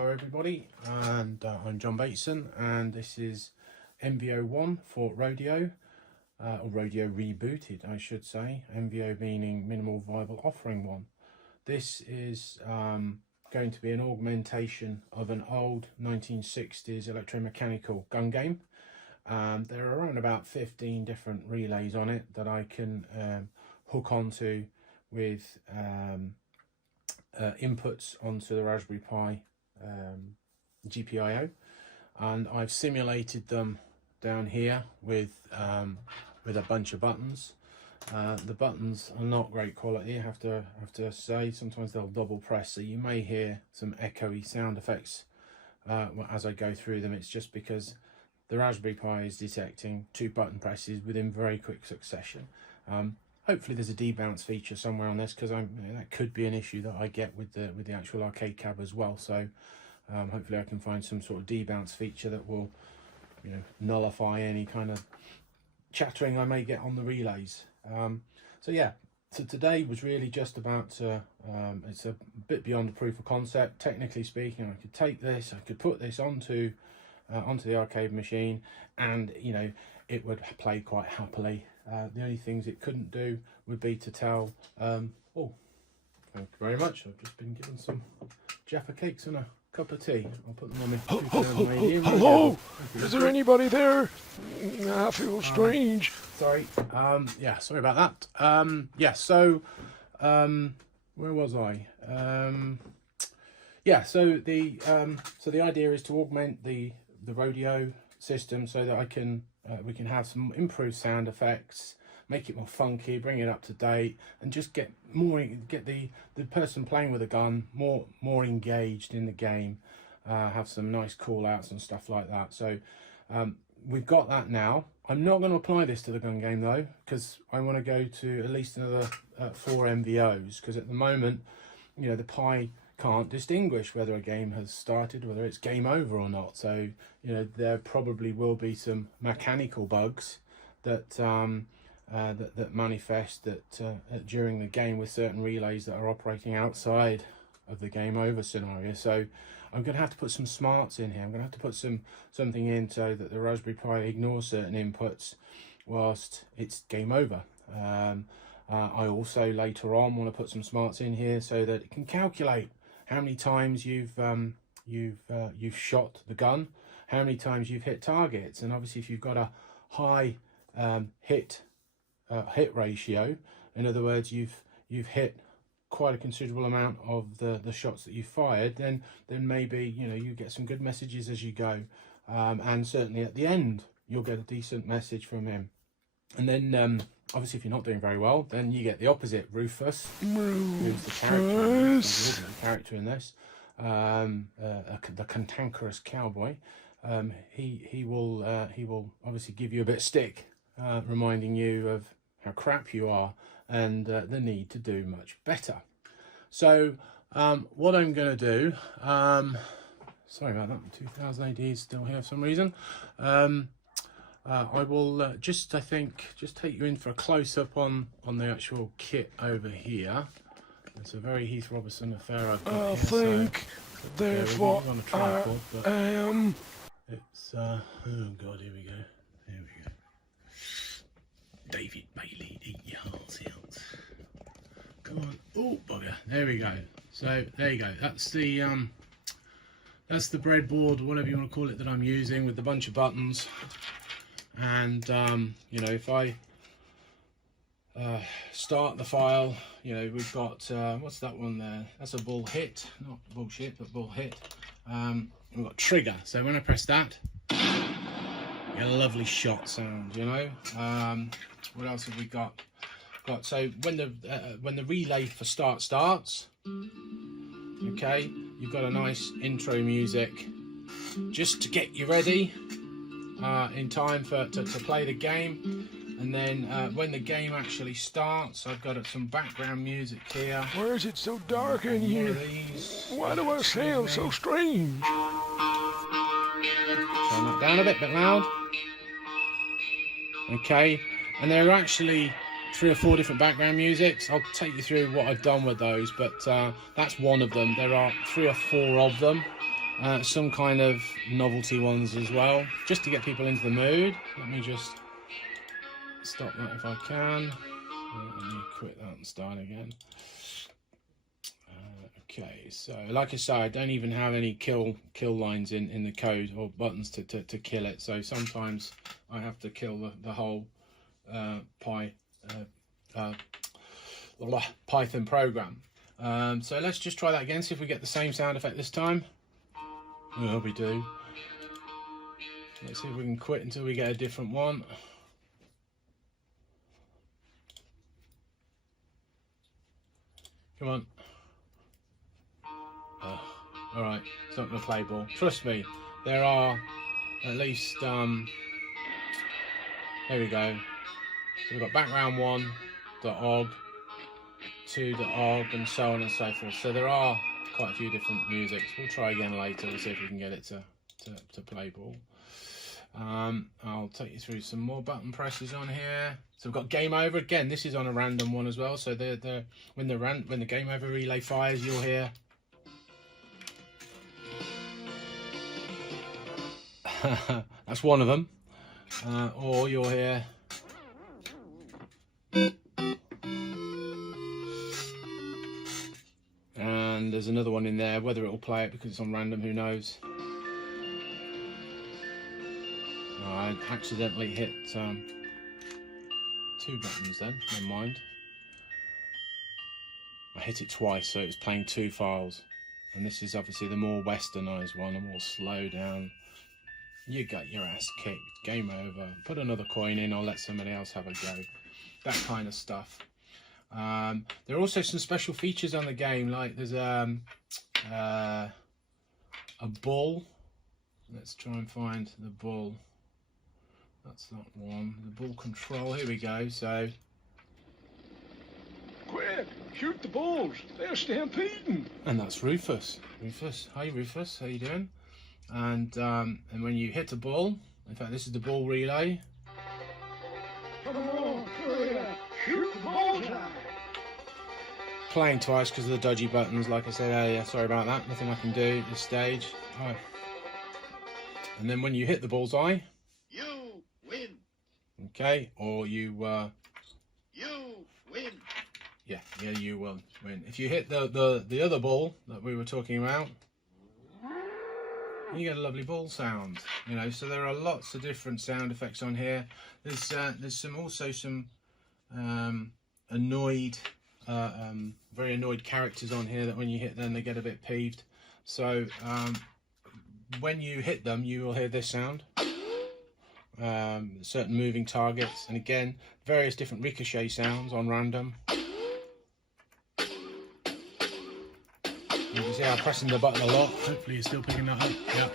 Hello everybody, and I'm John Bateson, and this is MVO1 for Rodeo, or Rodeo Rebooted I should say, MVO meaning Minimal Viable Offering 1. This is going to be an augmentation of an old 1960s electromechanical gun game. There are around about 15 different relays on it that I can hook onto with inputs onto the Raspberry Pi GPIO, and I've simulated them down here with a bunch of buttons. The buttons are not great quality, I have to say. Sometimes they'll double press, so you may hear some echoey sound effects as I go through them. It's just because the Raspberry Pi is detecting 2 button presses within very quick succession. Hopefully there's a debounce feature somewhere on this, because that could be an issue that I get with the actual arcade cab as well. So hopefully I can find some sort of debounce feature that will, nullify any kind of chattering I may get on the relays. So today was really just about it's a bit beyond the proof of concept. Technically speaking, I could take this, I could put this onto the arcade machine, and it would play quite happily. The only things it couldn't do would be to tell, oh, thank you very much, I've just been given some Jaffa cakes and a cup of tea. I'll put them on my 2018. Hello? Is there anybody there? I feel strange. Sorry, yeah, sorry about that. So where was I? So the idea is to augment the Rodeo system so that we can have some improved sound effects, make it more funky, bring it up to date, and just get the person playing with a gun more engaged in the game. Have some nice call outs and stuff like that. So we've got that now. I'm not going to apply this to the gun game though, because I want to go to at least another 4 MVOs, because at the moment the Pi can't distinguish whether a game has started, whether it's game over or not. So there probably will be some mechanical bugs that that manifest during the game with certain relays that are operating outside of the game over scenario. So I'm going to have to put some smarts in here. I'm going to have to put something in so that the Raspberry Pi ignores certain inputs whilst it's game over. I also later on want to put some smarts in here so that it can calculate how many times you've shot the gun, how many times you've hit targets, and obviously if you've got a high hit ratio, in other words, you've hit quite a considerable amount of the shots that you fired, then maybe you get some good messages as you go, and certainly at the end you'll get a decent message from him. And then obviously if you're not doing very well, then you get the opposite. Rufus, who's the character in this, the cantankerous cowboy. He will obviously give you a bit of stick, reminding you of how crap you are and the need to do much better. So what I'm going to do, sorry about that, 2000 AD is still here for some reason. I will just take you in for a close-up on the actual kit over here. It's a very Heath Robertson affair I've got here. I think that's what I am. It's oh god, here we go. David Bailey, eat your hearts out. Come on. Oh bugger, there we go. So there you go, that's the breadboard, whatever you want to call it, that I'm using, with a bunch of buttons. And if I start the file, we've got what's that one there? That's a bull hit, not bullshit, but bull hit. We've got trigger, so when I press that, you get a lovely shot sound. What else have we got? So when the relay for start starts, okay, you've got a nice intro music just to get you ready in time to play the game. And then when the game actually starts, I've got some background music here. Why is it so dark in here? Why do I sound so strange? Turn that down a bit loud. Okay, and there are actually 3 or 4 different background musics. I'll take you through what I've done with those, but that's one of them. There are 3 or 4 of them. some kind of novelty ones as well, just to get people into the mood. Let me just stop that if I can. Let me quit that and start again. Okay, so like I say, I don't even have any kill lines in the code or buttons to kill it. So sometimes I have to kill the whole Python program. So let's just try that again, see if we get the same sound effect this time. Well, we do. Let's see if we can quit until we get a different one. Come on. All right, it's not going to play ball. Trust me, there are at least, there we go. So we've got background 1.og, 2.og, and so on and so forth. So there are quite a few different musics. We'll try again later. We'll see if we can get it to play ball. I'll take you through some more button presses on here. So we've got game over again. This is on a random one as well. So when the game over relay fires, you'll hear. That's one of them. Or you'll hear. And there's another one in there. Whether it'll play it because it's on random, who knows. I accidentally hit 2 buttons then, never mind. I hit it twice, so it was playing 2 files. And this is obviously the more westernized one, a more slow down. You got your ass kicked, game over, put another coin in or let somebody else have a go. That kind of stuff. There are also some special features on the game, like there's a bull. Let's try and find the bull. That's that one. The bull control. Here we go. So, Quick, shoot the bulls. They're stampeding. and that's Rufus. Rufus, hi Rufus, how you doing? And when you hit the bull, in fact, this is the bull relay. Come on, hurry up. Shoot the bullseye. Playing twice because of the dodgy buttons, like I said earlier. Sorry about that. Nothing I can do at this stage. Oh. And then when you hit the bullseye, you win. Okay, or you win. Yeah, you will win. If you hit the other ball that we were talking about, you get a lovely ball sound. You know, so there are lots of different sound effects on here. There's also some annoyed, very annoyed characters on here that when you hit them they get a bit peeved. So when you hit them, you will hear this sound. Certain moving targets, and again various different ricochet sounds on random. You can see I'm pressing the button a lot. Hopefully you're still picking that up. Yeah.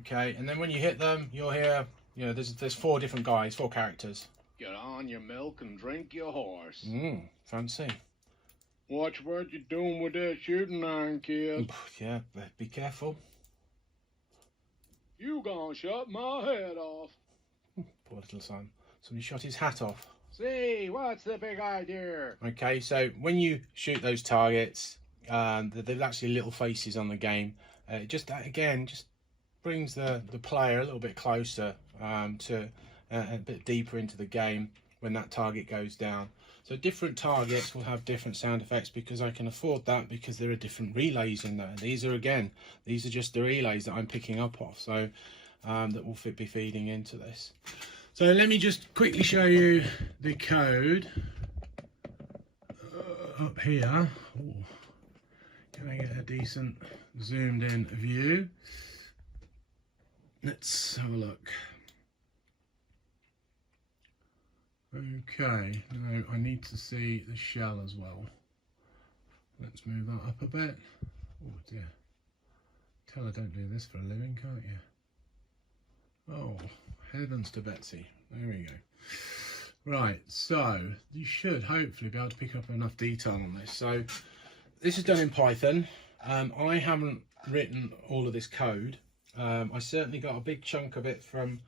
Okay, and then when you hit them, you'll hear, you know, there's 4 different guys, 4 characters. Get on your milk and drink your horse. Fancy. Watch what you're doing with that shooting iron, kid. Yeah, but be careful. You gonna shut my head off. Poor little son. Somebody shot his hat off. See, what's the big idea? Okay, so when you shoot those targets, there's actually little faces on the game. Just that again, just brings the player a little bit closer to a bit deeper into the game when that target goes down. So different targets will have different sound effects because I can afford that, because there are different relays in there. These are just the relays that I'm picking up off, so that will be feeding into this. So let me just quickly show you the code up here. Ooh. Can I get a decent zoomed in view? Let's have a look. Okay, now I need to see the shell as well. Let's move that up a bit. Oh dear. Tell I don't do this for a living, can't you? Oh, heavens to Betsy. There we go. Right, so you should hopefully be able to pick up enough detail on this. So this is done in Python. I haven't written all of this code. I certainly got a big chunk of it from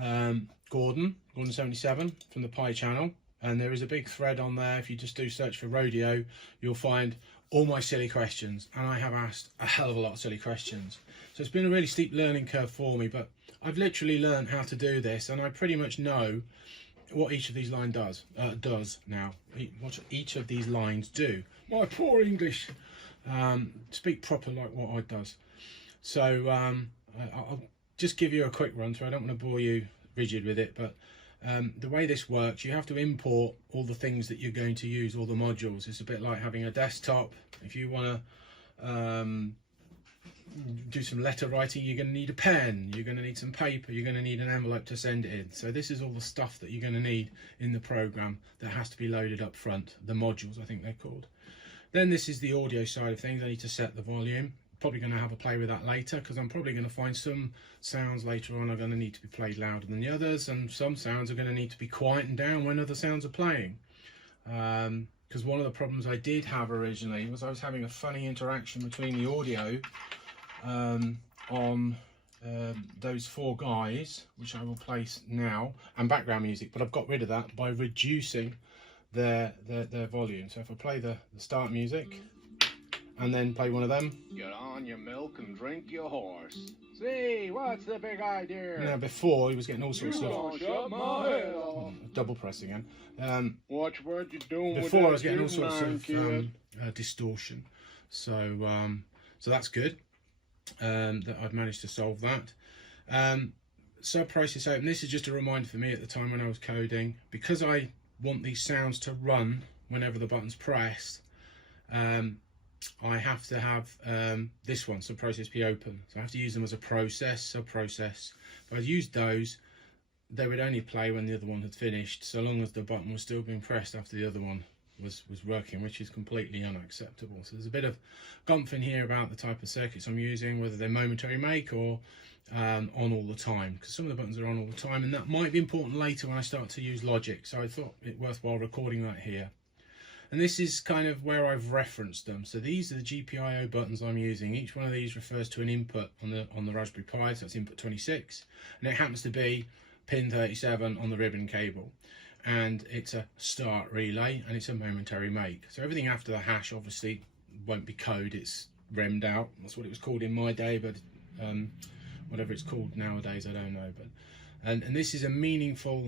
Gordon77 from the Pi channel, and there is a big thread on there. If you just do search for Rodeo, you'll find all my silly questions, and I have asked a hell of a lot of silly questions. So it's been a really steep learning curve for me, but I've literally learned how to do this, and I pretty much know what each of these lines does now. What each of these lines do. My poor English. Speak proper like what I does. So I'll just give you a quick run through. I don't want to bore you rigid with it, but the way this works, you have to import all the things that you're going to use, all the modules. It's a bit like having a desktop. If you want to do some letter writing, you're going to need a pen, you're going to need some paper, you're going to need an envelope to send it in. So this is all the stuff that you're going to need in the program that has to be loaded up front, the modules I think they're called. Then this is the audio side of things. I need to set the volume. Probably going to have a play with that later, because I'm probably going to find some sounds later on are going to need to be played louder than the others, and some sounds are going to need to be quietened down when other sounds are playing. Because one of the problems I did have originally was I was having a funny interaction between the audio on those four guys, which I will place now, and background music, but I've got rid of that by reducing their volume. So if I play the start music and then play one of them. Get on your milk and drink your horse. See, what's the big idea? Now before he was getting all sorts You of gonna shut my head off. double press again. Watch what you're doing with Before I that was getting all shooting sorts iron, of kid. distortion. So that's good. That I've managed to solve that. Sub-process open. This is just a reminder for me at the time when I was coding, because I want these sounds to run whenever the button's pressed. I have to have this one, sub-process P open. So I have to use them as a process, sub-process. If I used those, they would only play when the other one had finished, so long as the button was still being pressed after the other one was working, which is completely unacceptable. So there's a bit of gumph in here about the type of circuits I'm using, whether they're momentary make or on all the time, because some of the buttons are on all the time, and that might be important later when I start to use logic. So I thought it worthwhile recording that here. And this is kind of where I've referenced them. So these are the GPIO buttons I'm using. Each one of these refers to an input on the Raspberry Pi, so it's input 26, and it happens to be pin 37 on the ribbon cable. And it's a start relay, and it's a momentary make. So everything after the hash obviously won't be code, it's remmed out. That's what it was called in my day, but whatever it's called nowadays, I don't know. But and this is a meaningful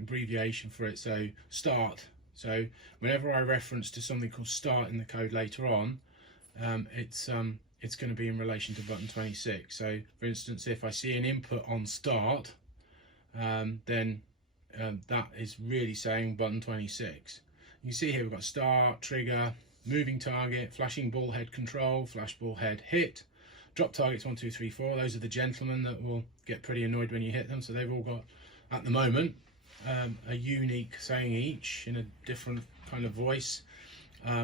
abbreviation for it. So start. So whenever I reference to something called start in the code later on, it's going to be in relation to button 26. So for instance, if I see an input on start, then that is really saying button 26. You can see here we've got start, trigger, moving target, flashing ball head control, flash ball head hit, drop targets 1, 2, 3, 4. Those are the gentlemen that will get pretty annoyed when you hit them. So they've all got, at the moment, a unique saying each in a different kind of voice.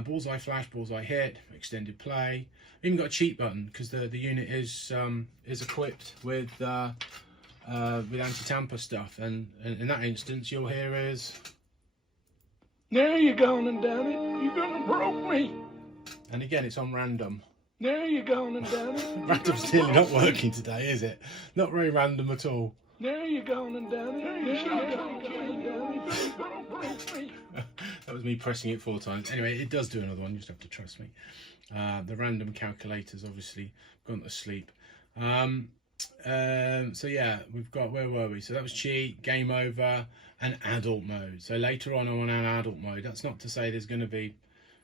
Bullseye flash, bullseye hit, extended play. Even got a cheat button because the unit is equipped with anti-tamper stuff, and in that instance you'll hear is, There you going and done it. You gonna broke me. and again it's on random. There you going and done it. Random's clearly not working today, is it? Not very random at all. There you going and done it. There you going and done it. You broke me. That was me pressing it 4 times. Anyway, it does do another one, you just have to trust me. The random calculator's obviously gone to sleep. So yeah, we've got, where were we? So that was cheat, game over, and adult mode. So later on I want an adult mode. That's not to say there's going to be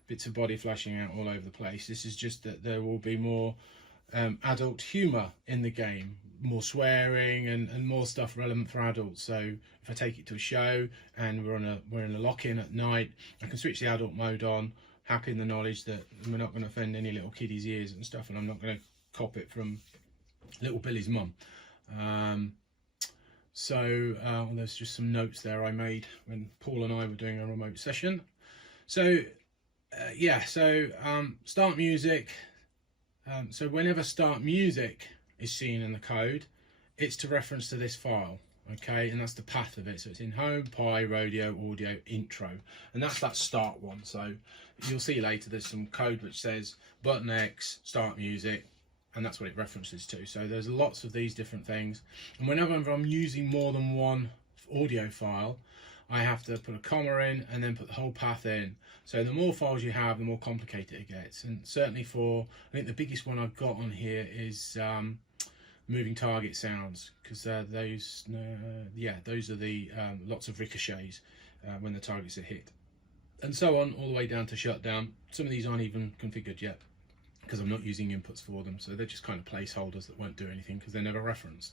bits of body flashing out all over the place. This is just that there will be more adult humour in the game, more swearing and more stuff relevant for adults. So if I take it to a show and we're in a lock-in at night, I can switch the adult mode on, happy in the knowledge that we're not going to offend any little kiddies' ears and stuff, and I'm not going to cop it from little Billy's mum. There's just some notes there I made when Paul and I were doing a remote session. So start music. So whenever start music is seen in the code, it's to reference to this file, okay, and that's the path of it. So it's in home, Pi, Rodeo, audio, intro, and that's that start one. So you'll see later there's some code which says button X, start music, and that's what it references to. So there's lots of these different things, and whenever I'm using more than one audio file, I have to put a comma in and then put the whole path in. So the more files you have, the more complicated it gets. And certainly for, I think the biggest one I've got on here is moving target sounds, because those are the lots of ricochets when the targets are hit, and so on, all the way down to shutdown. Some of these aren't even configured yet because I'm not using inputs for them, so they're just kind of placeholders that won't do anything because they're never referenced.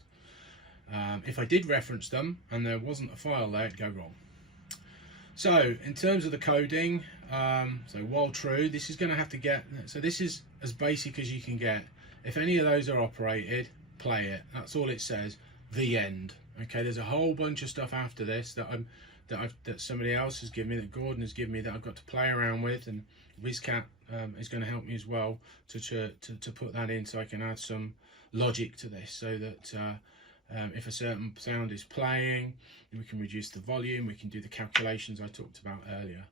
If I did reference them and there wasn't a file there, it'd go wrong. So in terms of the coding, so while true, this is going to have to get, so this is as basic as you can get. If any of those are operated, play it. That's all it says. The end. Okay, there's a whole bunch of stuff after this that somebody else has given me, that Gordon has given me, that I've got to play around with, and WizCat is going to help me as well to put that in, so I can add some logic to this, so that if a certain sound is playing, we can reduce the volume, we can do the calculations I talked about earlier.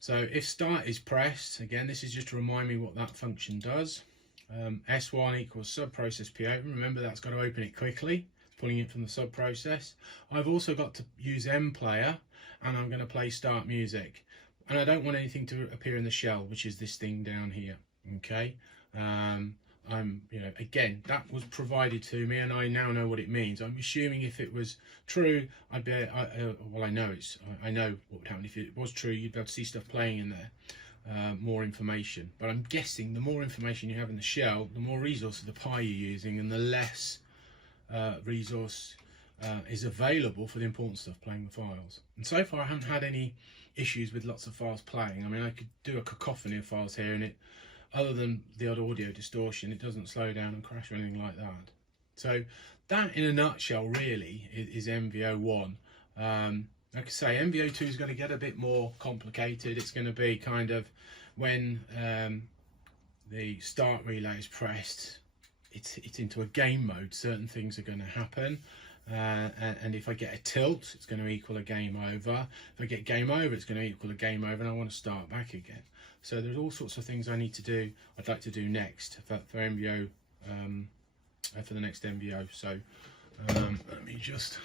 So if start is pressed, again, this is just to remind me what that function does. S1 equals subprocess P open. Remember, that's got to open it quickly, pulling it from the subprocess. I've also got to use mPlayer, and I'm going to play start music. And I don't want anything to appear in the shell, which is this thing down here. Okay. Again, that was provided to me, and I now know what it means. I'm assuming if it was true, I'd be, well, I know what would happen if it was true. You'd be able to see stuff playing in there, more information. But I'm guessing the more information you have in the shell, the more resource of the Pi you're using, and the less resource is available for the important stuff, playing the files. And so far, I haven't had any issues with lots of files playing. I mean, I could do a cacophony of files here, and it, other than the odd audio distortion, it doesn't slow down and crash or anything like that. So that, in a nutshell, really is MVO1. Like I say, MVO2 is going to get a bit more complicated. It's going to be kind of when the start relay is pressed, it's into a game mode. Certain things are going to happen. And if I get a tilt, it's going to equal a game over. If I get game over, it's going to equal a game over, and I want to start back again. So there's all sorts of things I need to do. I'd like to do next for MVO, for the next MVO. So let me just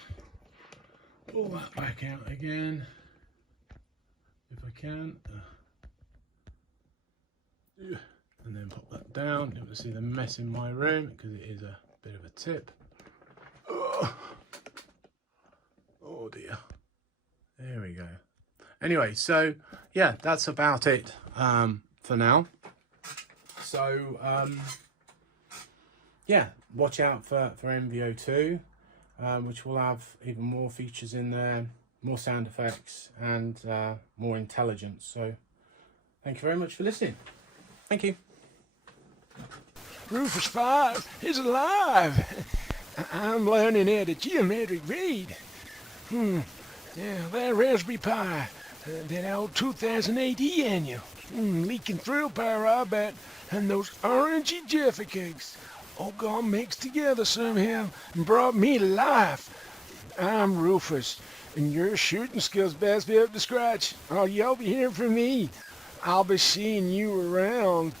pull that back out again, if I can, and then pop that down. You'll see the mess in my room because it is a bit of a tip. Oh dear. There we go. Anyway, so yeah, that's about it for now. So yeah, watch out for MVO2, which will have even more features in there, more sound effects, and more intelligence. So thank you very much for listening. Thank you. Rufus 5 is alive. I'm learning at a geometric rate. Yeah, that Raspberry Pi, that old 2000 AD annual, leaking thrill power, I bet, and those orangey Jaffa cakes, all gone mixed together somehow and brought me to life. I'm Rufus, and your shooting skills best be up to scratch, or you'll be hearing from me. I'll be seeing you around.